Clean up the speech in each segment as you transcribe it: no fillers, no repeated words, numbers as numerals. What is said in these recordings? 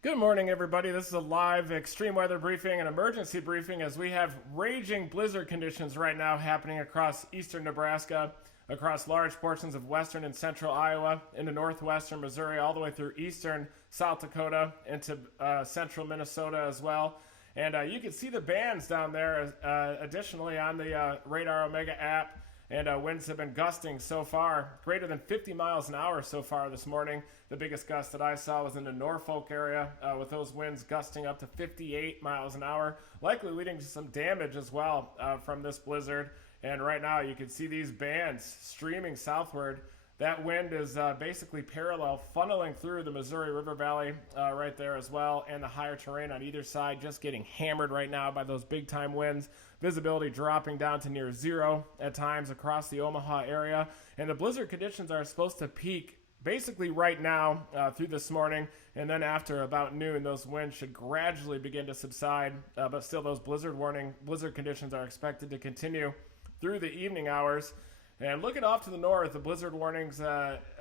Good morning, everybody. This is a live extreme weather briefing and emergency briefing as we have raging blizzard conditions right now happening across eastern Nebraska, across large portions of western and central Iowa, into northwestern Missouri, all the way through eastern South Dakota, into central Minnesota as well. And you can see the bands down there additionally on the Radar OMAHA app. And winds have been gusting so far, greater than 50 miles an hour so far this morning. The biggest gust that I saw was in the Norfolk area, with those winds gusting up to 58 miles an hour, likely leading to some damage as well from this blizzard. And right now you can see these bands streaming southward. That wind is basically parallel, funneling through the Missouri River Valley right there as well, and the higher terrain on either side just getting hammered right now by those big-time winds. Visibility dropping down to near zero at times across the Omaha area. And the blizzard conditions are supposed to peak basically right now through this morning, and then after about noon, those winds should gradually begin to subside. But still, those blizzard conditions are expected to continue through the evening hours. And looking off to the north, the blizzard warnings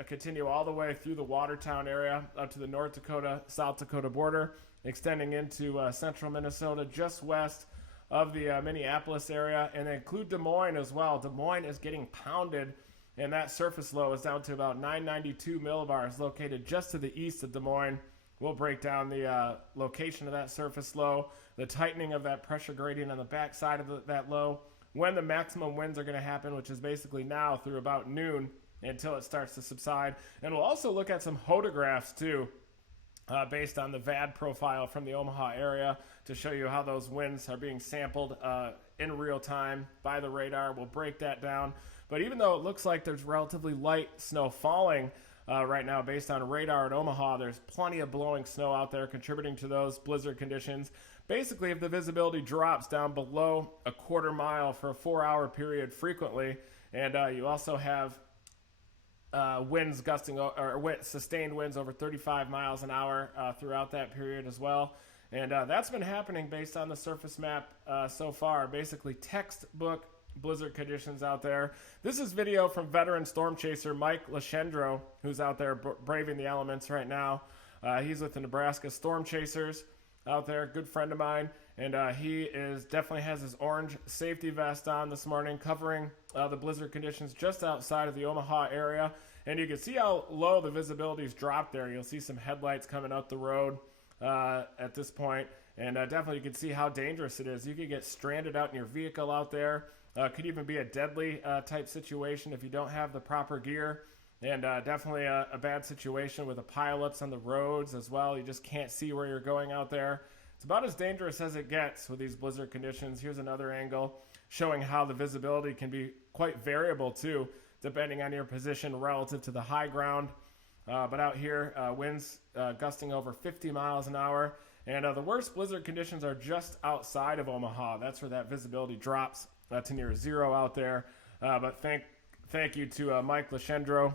continue all the way through the Watertown area up to the North Dakota, South Dakota border, extending into central Minnesota, just west of the Minneapolis area, and they include Des Moines as well. Des Moines is getting pounded, and that surface low is down to about 992 millibars, located just to the east of Des Moines. We'll break down the location of that surface low, the tightening of that pressure gradient on the backside of that low, when the maximum winds are going to happen, which is basically now through about noon until it starts to subside. And we'll also look at some hodographs too, based on the VAD profile from the Omaha area, to show you how those winds are being sampled in real time by the radar. We'll break that down. But even though it looks like there's relatively light snow falling right now based on radar at Omaha, there's plenty of blowing snow out there contributing to those blizzard conditions. Basically, if the visibility drops down below a quarter mile for a 4-hour period frequently, and you also have winds gusting, or sustained winds over 35 miles an hour throughout that period as well. And that's been happening based on the surface map so far. Basically, textbook blizzard conditions out there. This is video from veteran storm chaser Mike Lachendro, who's out there braving the elements right now. He's with the Nebraska Storm Chasers out there, good friend of mine, and he definitely has his orange safety vest on this morning, covering the blizzard conditions just outside of the Omaha area. And you can see how low the visibility's dropped there. You'll see some headlights coming up the road at this point, and definitely you can see how dangerous it is. You could get stranded out in your vehicle out there. Could even be a deadly type situation if you don't have the proper gear. And definitely a bad situation with the pileups on the roads as well. You just can't see where you're going out there. It's about as dangerous as it gets with these blizzard conditions. Here's another angle showing how the visibility can be quite variable too, depending on your position relative to the high ground. But out here, winds gusting over 50 miles an hour. And the worst blizzard conditions are just outside of Omaha. That's where that visibility drops to near zero out there. But thank you to Mike Lachendro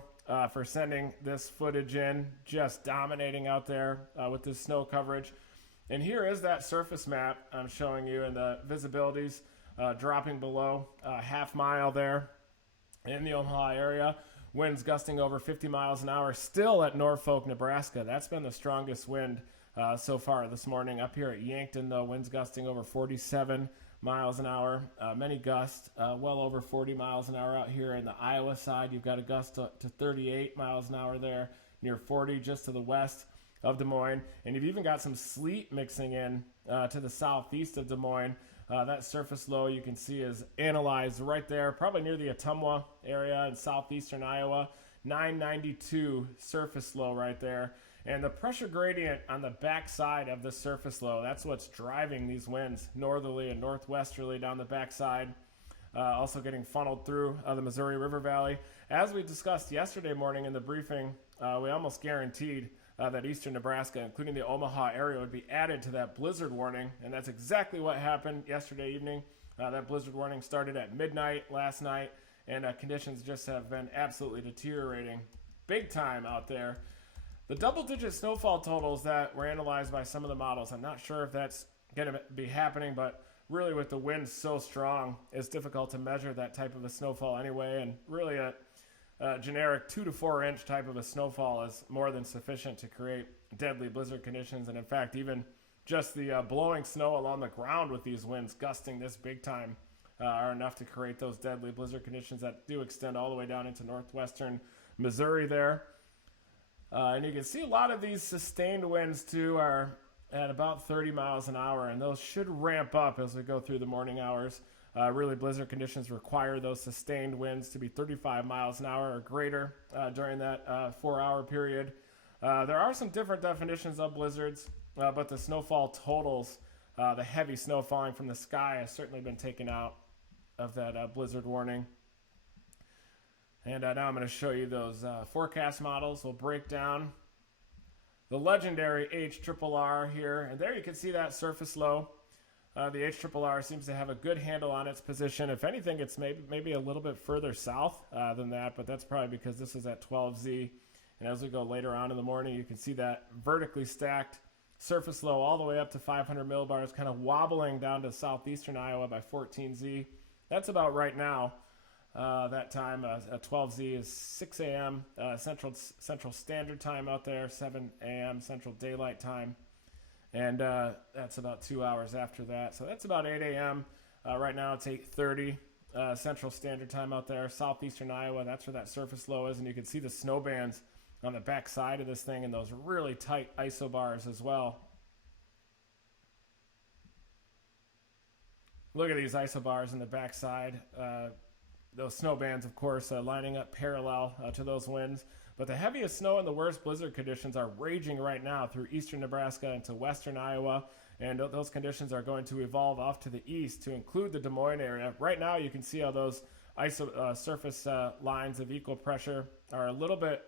for sending this footage in, just dominating out there with this snow coverage. And here is that surface map I'm showing you, and the visibilities dropping below half mile there in the Omaha area. Winds gusting over 50 miles an hour still at Norfolk, Nebraska. That's been the strongest wind so far this morning. Up here at Yankton, though, winds gusting over 47 miles an hour. Many gusts, well over 40 miles an hour out here in the Iowa side. You've got a gust to 38 miles an hour there, near 40 just to the west of Des Moines. And you've even got some sleet mixing in to the southeast of Des Moines. That surface low you can see is analyzed right there, probably near the Ottumwa area in southeastern Iowa. 992 surface low right there. And the pressure gradient on the backside of the surface low, that's what's driving these winds northerly and northwesterly down the backside, also getting funneled through the Missouri River Valley. As we discussed yesterday morning in the briefing, we almost guaranteed that eastern Nebraska, including the Omaha area, would be added to that blizzard warning, and that's exactly what happened yesterday evening. That blizzard warning started at midnight last night, and conditions just have been absolutely deteriorating big time out there. The double-digit snowfall totals that were analyzed by some of the models, I'm not sure if that's going to be happening, but really with the winds so strong, it's difficult to measure that type of a snowfall anyway, and really generic 2 to 4 inch type of a snowfall is more than sufficient to create deadly blizzard conditions. And in fact, even just the blowing snow along the ground with these winds gusting this big time are enough to create those deadly blizzard conditions that do extend all the way down into northwestern Missouri there. And you can see a lot of these sustained winds too are at about 30 miles an hour, and those should ramp up as we go through the morning hours. Really, blizzard conditions require those sustained winds to be 35 miles an hour or greater during that 4-hour period. There are some different definitions of blizzards, but the snowfall totals, the heavy snow falling from the sky, has certainly been taken out of that blizzard warning. And now I'm going to show you those forecast models. We'll break down the legendary HRRR here. And there you can see that surface low. The HRRR seems to have a good handle on its position. If anything, it's maybe a little bit further south than that, but that's probably because this is at 12Z. And as we go later on in the morning, you can see that vertically stacked surface low all the way up to 500 millibars, kind of wobbling down to southeastern Iowa by 14Z. That's about right now. That time, 12Z is 6 a.m. Central Standard Time out there, 7 a.m. Central Daylight Time. And that's about 2 hours after that. So that's about 8 a.m. Right now it's 8:30 Central Standard Time out there, southeastern Iowa. That's where that surface low is. And you can see the snow bands on the back side of this thing and those really tight isobars as well. Look at these isobars in the back side. Those snow bands, of course, lining up parallel to those winds. But the heaviest snow and the worst blizzard conditions are raging right now through eastern Nebraska into western Iowa. And those conditions are going to evolve off to the east to include the Des Moines area. Right now, you can see how those surface lines of equal pressure are a little bit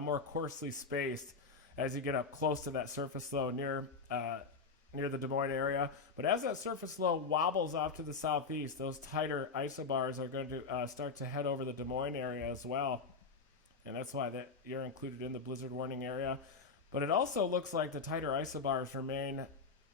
more coarsely spaced as you get up close to that surface low near the Des Moines area. But as that surface low wobbles off to the southeast, those tighter isobars are going to start to head over the Des Moines area as well. And that's why you're included in the blizzard warning area. But it also looks like the tighter isobars remain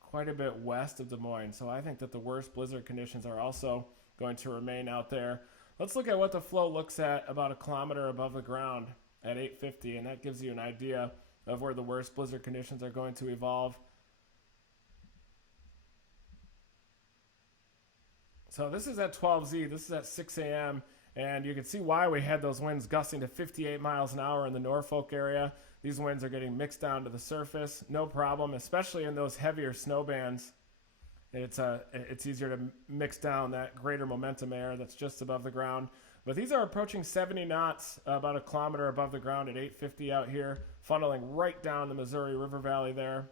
quite a bit west of Des Moines. So I think that the worst blizzard conditions are also going to remain out there. Let's look at what the flow looks at about a kilometer above the ground at 850, and that gives you an idea of where the worst blizzard conditions are going to evolve. So this is at 12Z, this is at 6 a.m., and you can see why we had those winds gusting to 58 miles an hour in the Norfolk area. These winds are getting mixed down to the surface, no problem, especially in those heavier snow bands. It's easier to mix down that greater momentum air that's just above the ground. But these are approaching 70 knots, about a kilometer above the ground at 850 out here, funneling right down the Missouri River Valley there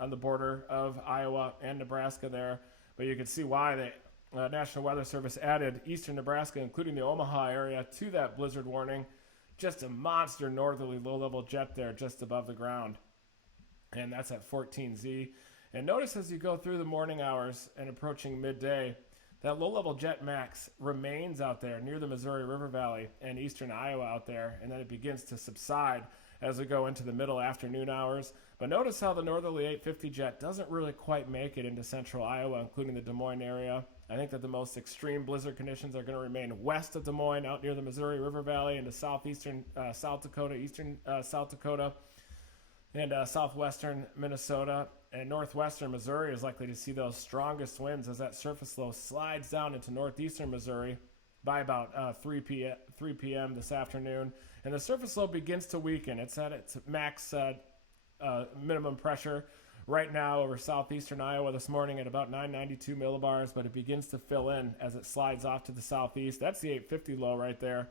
on the border of Iowa and Nebraska there. But you can see why the National Weather Service added eastern Nebraska, including the Omaha area, to that blizzard warning. Just a monster northerly low-level jet there just above the ground. And that's at 14Z. And notice as you go through the morning hours and approaching midday, that low-level jet max remains out there near the Missouri River Valley and eastern Iowa out there, and then it begins to subside as we go into the middle afternoon hours. But notice how the northerly 850 jet doesn't really quite make it into central Iowa, including the Des Moines area. I think that the most extreme blizzard conditions are going to remain west of Des Moines, out near the Missouri River Valley, into southeastern South Dakota, eastern South Dakota, and southwestern Minnesota. And northwestern Missouri is likely to see those strongest winds as that surface low slides down into northeastern Missouri by about 3 p.m. this afternoon. And the surface low begins to weaken. It's at its max minimum pressure right now over southeastern Iowa this morning at about 992 millibars, but it begins to fill in as it slides off to the southeast. That's the 850 low right there.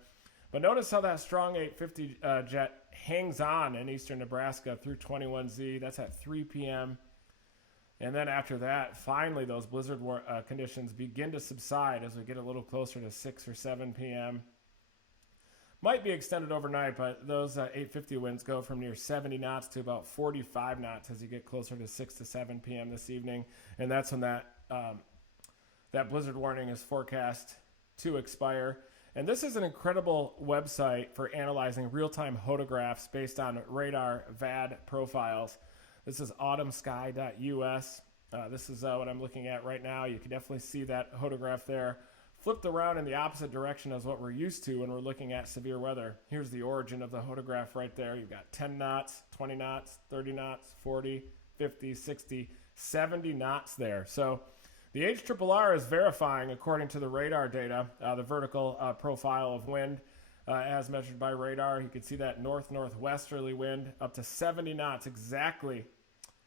But notice how that strong 850 jet hangs on in eastern Nebraska through 21Z. That's at 3 p.m. And then after that, finally, those blizzard conditions begin to subside as we get a little closer to 6 or 7 p.m. Might be extended overnight, but those 850 winds go from near 70 knots to about 45 knots as you get closer to 6 to 7 p.m. this evening. And that's when that blizzard warning is forecast to expire. And this is an incredible website for analyzing real-time hodographs based on radar VAD profiles. This is autumnsky.us. This is what I'm looking at right now. You can definitely see that hodograph there flipped around in the opposite direction as what we're used to when we're looking at severe weather. Here's the origin of the hodograph right there. You've got 10 knots, 20 knots, 30 knots, 40, 50, 60, 70 knots there. So the HRRR is verifying, according to the radar data, the vertical profile of wind as measured by radar. You can see that northwesterly wind up to 70 knots exactly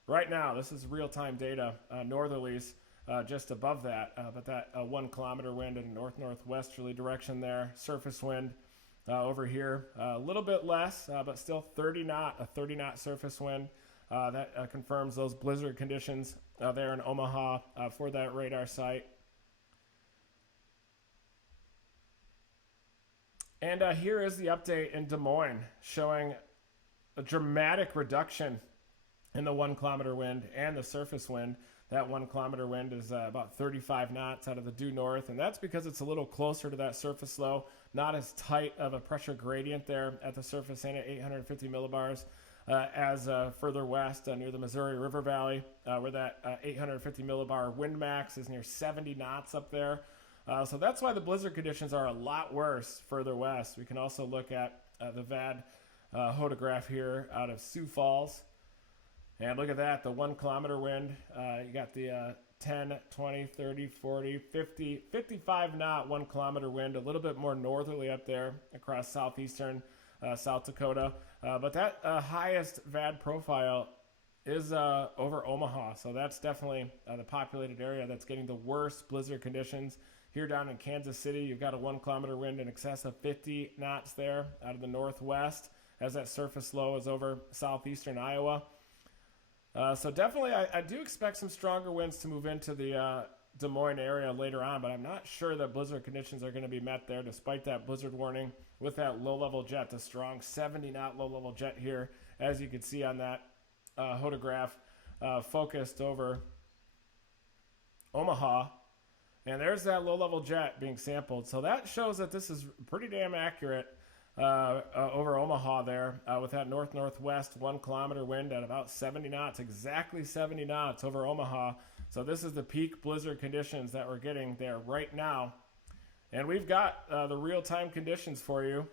right now. This is real-time data. Northerlies just above that, but that 1 kilometer wind in a northwesterly direction there. Surface wind over here, a little bit less, but still 30 knot surface wind. That confirms those blizzard conditions there in Omaha for that radar site. And here is the update in Des Moines showing a dramatic reduction in the 1 kilometer wind and the surface wind. That 1 kilometer wind is about 35 knots out of the due north, and that's because it's a little closer to that surface low, not as tight of a pressure gradient there at the surface and at 850 millibars as further west near the Missouri River Valley, where that 850 millibar wind max is near 70 knots up there. So that's why the blizzard conditions are a lot worse further west. We can also look at the VAD hodograph here out of Sioux Falls. And look at that, the 1 kilometer wind. You got the 10, 20, 30, 40, 50, 55 knot 1 kilometer wind, a little bit more northerly up there across southeastern South Dakota. But that highest VAD profile is over Omaha. So that's definitely the populated area that's getting the worst blizzard conditions. Here down in Kansas City, you've got a 1 kilometer wind in excess of 50 knots there out of the northwest as that surface low is over southeastern Iowa. So definitely, I do expect some stronger winds to move into the Des Moines area later on, but I'm not sure that blizzard conditions are going to be met there despite that blizzard warning with that low-level jet, the strong 70-knot low-level jet here, as you can see on that hodograph focused over Omaha. And there's that low-level jet being sampled. So that shows that this is pretty damn accurate over Omaha there with that northwest 1 kilometer wind at about 70 knots, exactly 70 knots over Omaha. So this is the peak blizzard conditions that we're getting there right now. And we've got the real-time conditions for you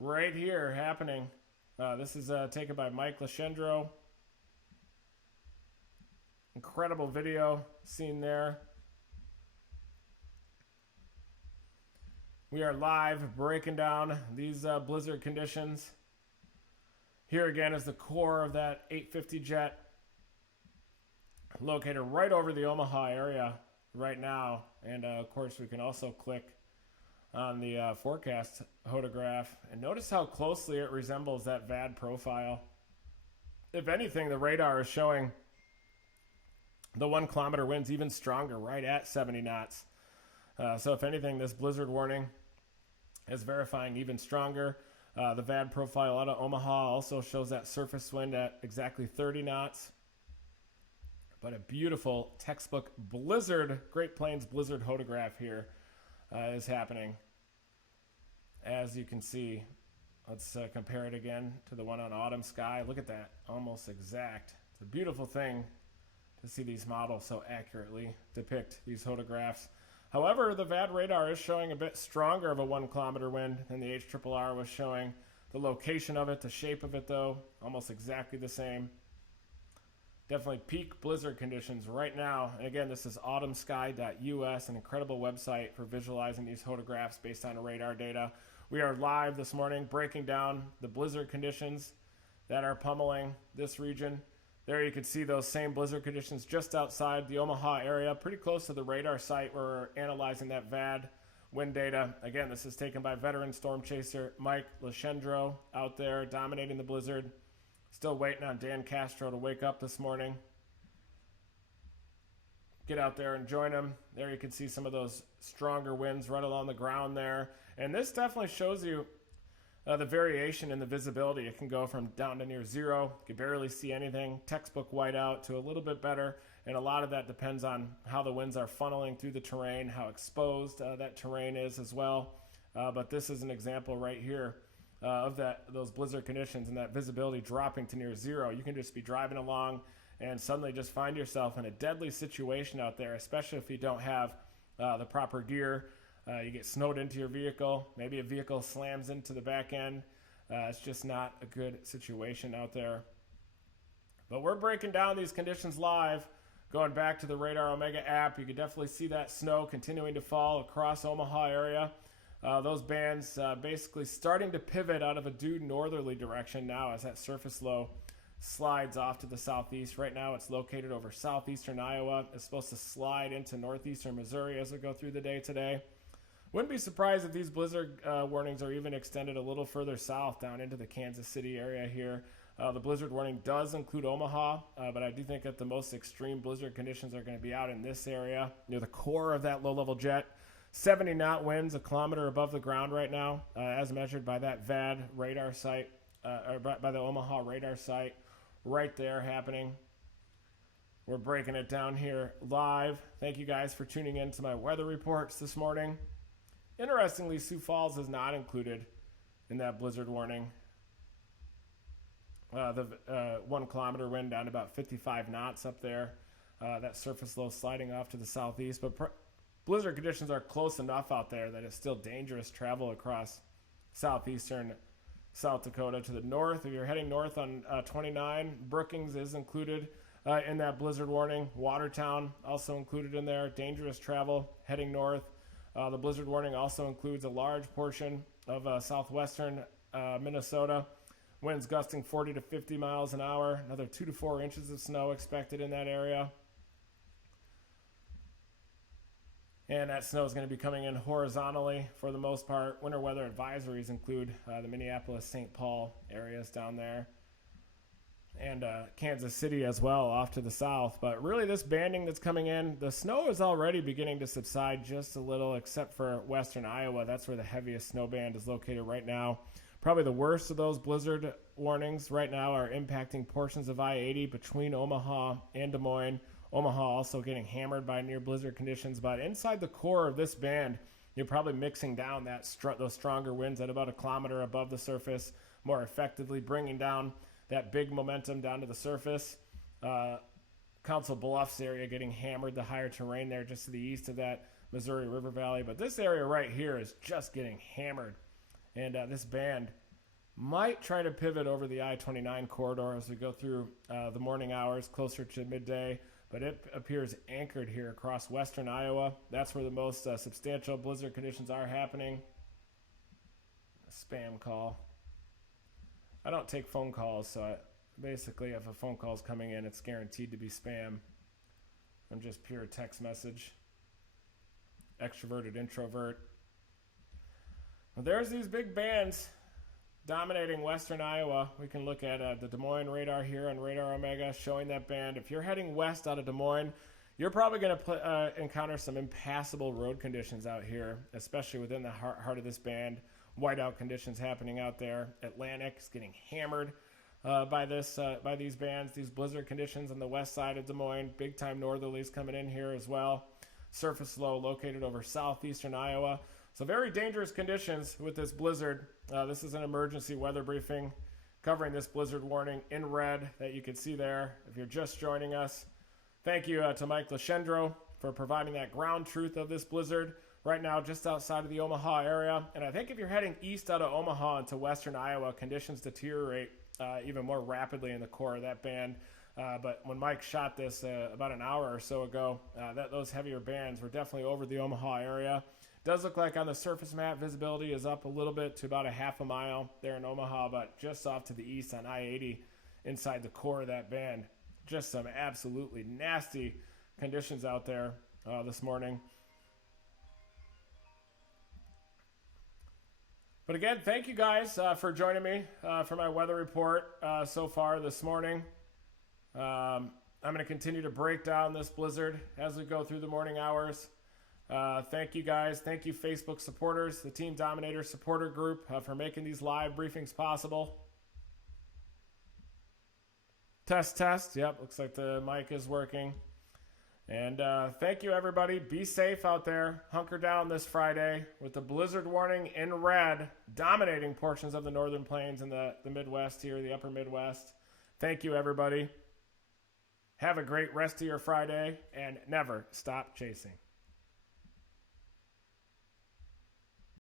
right here happening. This is taken by Mike Lachendro. Incredible video seen there. We are live breaking down these blizzard conditions. Here again is the core of that 850 jet located right over the Omaha area right now. And of course we can also click on the forecast hodograph and notice how closely it resembles that VAD profile. If anything, the radar is showing the 1 kilometer winds even stronger, right at 70 knots. So if anything, this blizzard warning is verifying even stronger. The VAD profile out of Omaha also shows that surface wind at exactly 30 knots. But a beautiful textbook blizzard, Great Plains blizzard hodograph here is happening. As you can see, let's compare it again to the one on Autumn Sky. Look at that, almost exact. It's a beautiful thing to see these models so accurately depict these hodographs. However, the VAD radar is showing a bit stronger of a 1 kilometer wind than the HRRR was showing. The location of it, the shape of it though, almost exactly the same. Definitely peak blizzard conditions right now. And again, this is autumnsky.us, an incredible website for visualizing these hodographs based on radar data. We are live this morning breaking down the blizzard conditions that are pummeling this region. There you can see those same blizzard conditions just outside the Omaha area, pretty close to the radar site where we're analyzing that VAD wind data. Again, this is taken by veteran storm chaser Mike Lachendro out there dominating the blizzard. Still waiting on Dan Castro to wake up this morning. Get out there and join him. There you can see some of those stronger winds right along the ground there. And this definitely shows you the variation in the visibility. It can go from down to near zero, you can barely see anything, textbook whiteout, to a little bit better. And a lot of that depends on how the winds are funneling through the terrain, how exposed that terrain is as well. But this is an example right here of those blizzard conditions and that visibility dropping to near zero. You can just be driving along and suddenly just find yourself in a deadly situation out there, especially if you don't have the proper gear. You get snowed into your vehicle. Maybe a vehicle slams into the back end. It's just not a good situation out there. But we're breaking down these conditions live. Going back to the Radar Omega app, you can definitely see that snow continuing to fall across Omaha area. Those bands basically starting to pivot out of a due northerly direction now as that surface low slides off to the southeast. Right now it's located over southeastern Iowa. It's supposed to slide into northeastern Missouri as we go through the day today. Wouldn't be surprised if these blizzard warnings are even extended a little further south down into the Kansas City area here. The blizzard warning does include Omaha, but I do think that the most extreme blizzard conditions are going to be out in this area near the core of that low-level jet. 70 knot winds a kilometer above the ground right now, as measured by that VAD radar site, or by the Omaha radar site right there happening. We're breaking it down here live. Thank you guys for tuning in to my weather reports this morning. Interestingly, Sioux Falls is not included in that blizzard warning. The 1 kilometer wind down to about 55 knots up there. That surface low sliding off to the southeast. But blizzard conditions are close enough out there that it's still dangerous travel across southeastern South Dakota to the north. If you're heading north on 29, Brookings is included in that blizzard warning. Watertown also included in there. Dangerous travel heading north. The blizzard warning also includes a large portion of southwestern Minnesota. Winds gusting 40 to 50 miles an hour. Another 2 to 4 inches of snow expected in that area. And that snow is going to be coming in horizontally for the most part. Winter weather advisories include the Minneapolis-St. Paul areas down there. And Kansas City as well off to the south. But really this banding that's coming in, the snow is already beginning to subside just a little except for western Iowa. That's where the heaviest snow band is located right now. Probably the worst of those blizzard warnings right now are impacting portions of I-80 between Omaha and Des Moines. Omaha also getting hammered by near blizzard conditions. But inside the core of this band, you're probably mixing down those stronger winds at about a kilometer above the surface, more effectively bringing down that big momentum down to the surface. Council Bluffs area getting hammered, the higher terrain there just to the east of that Missouri River Valley. But this area right here is just getting hammered. And this band might try to pivot over the I-29 corridor as we go through the morning hours closer to midday. But it appears anchored here across western Iowa. That's where the most substantial blizzard conditions are happening. A spam call. I don't take phone calls, so basically if a phone call is coming in, it's guaranteed to be spam. I'm just pure text message. Extroverted, introvert. Well, there's these big bands dominating western Iowa. We can look at the Des Moines radar here on Radar Omega showing that band. If you're heading west out of Des Moines, you're probably going to encounter some impassable road conditions out here, especially within the heart of this band. Whiteout conditions happening out there. Atlantic is getting hammered by these bands, these blizzard conditions on the west side of Des Moines. Big time northerlies coming in here as well. Surface low located over southeastern Iowa. So very dangerous conditions with this blizzard. This is an emergency weather briefing covering this blizzard warning in red that you can see there if you're just joining us. Thank you to Mike Lachendro for providing that ground truth of this blizzard right now just outside of the Omaha area. And I think if you're heading east out of Omaha into western Iowa, conditions deteriorate even more rapidly in the core of that band. But when Mike shot this about an hour or so ago, those heavier bands were definitely over the Omaha area. Does look like on the surface map, visibility is up a little bit to about a half a mile there in Omaha, but just off to the east on I-80 inside the core of that band. Just some absolutely nasty conditions out there this morning. But again, thank you guys for joining me for my weather report so far this morning. I'm going to continue to break down this blizzard as we go through the morning hours. Thank you guys. Thank you, Facebook supporters, the Team Dominator supporter group for making these live briefings possible. Test, test. Yep, looks like the mic is working. And thank you, everybody. Be safe out there. Hunker down this Friday with the blizzard warning in red dominating portions of the northern plains and the Midwest here, the upper Midwest. Thank you, everybody. Have a great rest of your Friday, and never stop chasing.